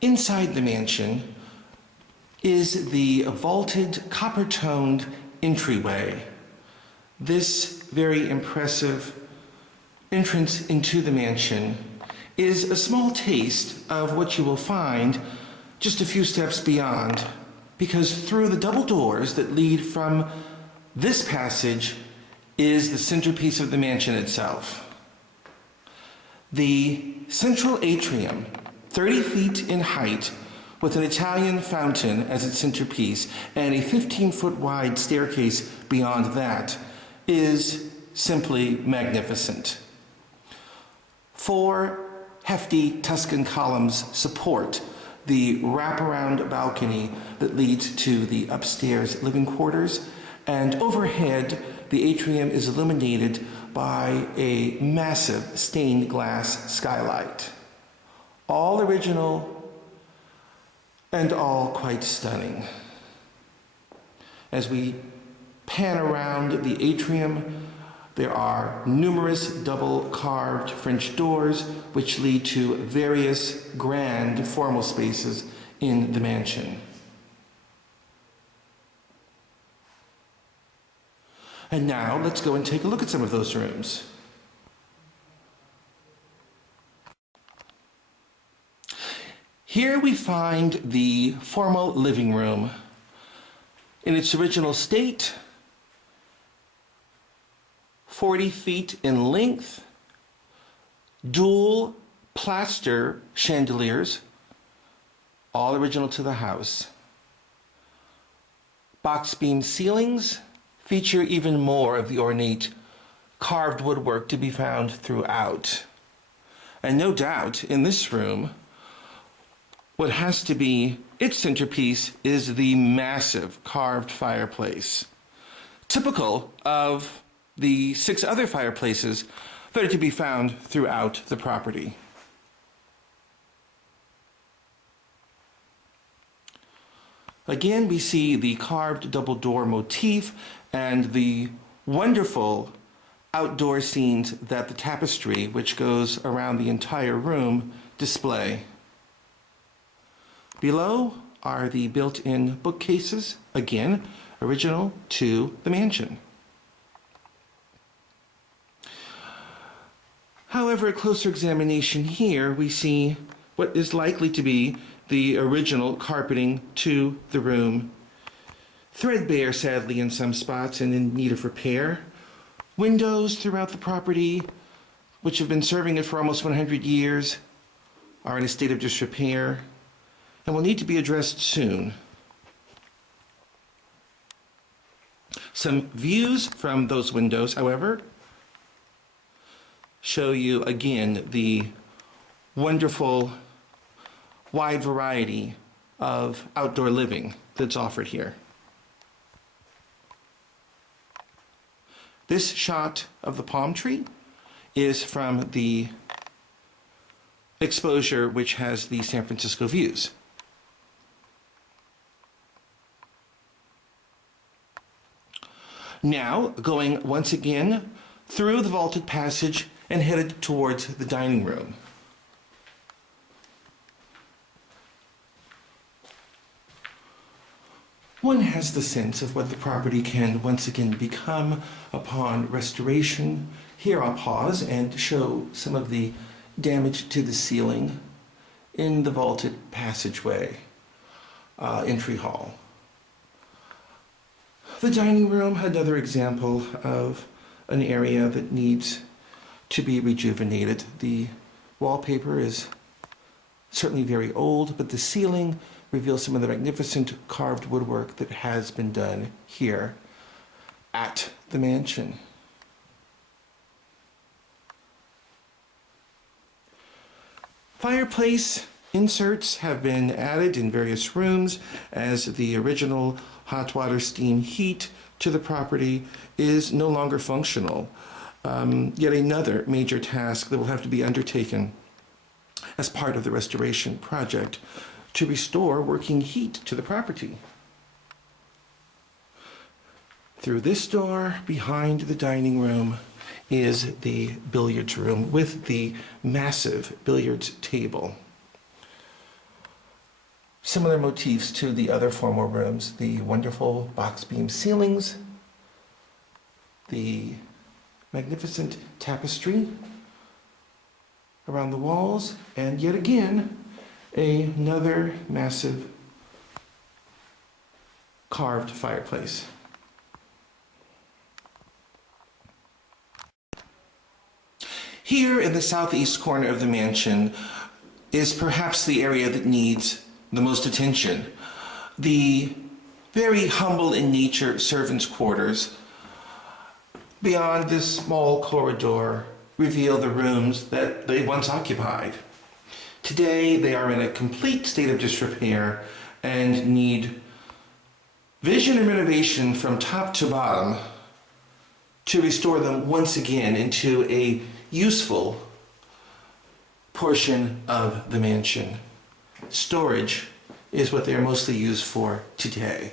Inside the mansion is the vaulted, copper-toned entryway. This very impressive entrance into the mansion is a small taste of what you will find just a few steps beyond, because through the double doors that lead from this passage is the centerpiece of the mansion itself. The central atrium, 30 feet in height, with an Italian fountain as its centerpiece and a 15-foot wide staircase beyond that, is simply magnificent. 4 hefty Tuscan columns support the wraparound balcony that leads to the upstairs living quarters, and overhead the atrium is illuminated by a massive stained glass skylight. All original and all quite stunning. As we pan around the atrium, there are numerous double carved French doors which lead to various grand formal spaces in the mansion. And now let's go and take a look at some of those rooms. Here we find the formal living room. In its original state, 40 feet in length, dual plaster chandeliers, all original to the house. Box beam ceilings feature even more of the ornate carved woodwork to be found throughout. And no doubt, in this room, what has to be its centerpiece is the massive carved fireplace, typical of the 6 other fireplaces that are to be found throughout the property. Again, we see the carved double door motif and the wonderful outdoor scenes that the tapestry, which goes around the entire room, display. Below are the built-in bookcases, again, original to the mansion. However, a closer examination here, we see what is likely to be the original carpeting to the room. Threadbare, sadly, in some spots and in need of repair. Windows throughout the property, which have been serving it for almost 100 years, are in a state of disrepair and will need to be addressed soon. Some views from those windows, however, show you again the wonderful wide variety of outdoor living that's offered here. This shot of the palm tree is from the exposure which has the San Francisco views. Now, going once again through the vaulted passage and headed towards the dining room. One has the sense of what the property can once again become upon restoration. Here I'll pause and show some of the damage to the ceiling in the vaulted passageway entry hall. The dining room, another example of an area that needs to be rejuvenated. The wallpaper is certainly very old, but the ceiling reveals some of the magnificent carved woodwork that has been done here at the mansion. Fireplace inserts have been added in various rooms as the original hot water steam heat to the property is no longer functional. Yet another major task that will have to be undertaken as part of the restoration project to restore working heat to the property. Through this door, behind the dining room, is the billiards room with the massive billiards table. similar motifs to the other former rooms, the wonderful box beam ceilings, the magnificent tapestry around the walls, and yet again, another massive carved fireplace. Here in the southeast corner of the mansion is perhaps the area that needs the most attention. The very humble in nature servants' quarters. Beyond this small corridor reveal the rooms that they once occupied. Today they are in a complete state of disrepair and need vision and renovation from top to bottom to restore them once again into a useful portion of the mansion. Storage is what they are mostly used for today.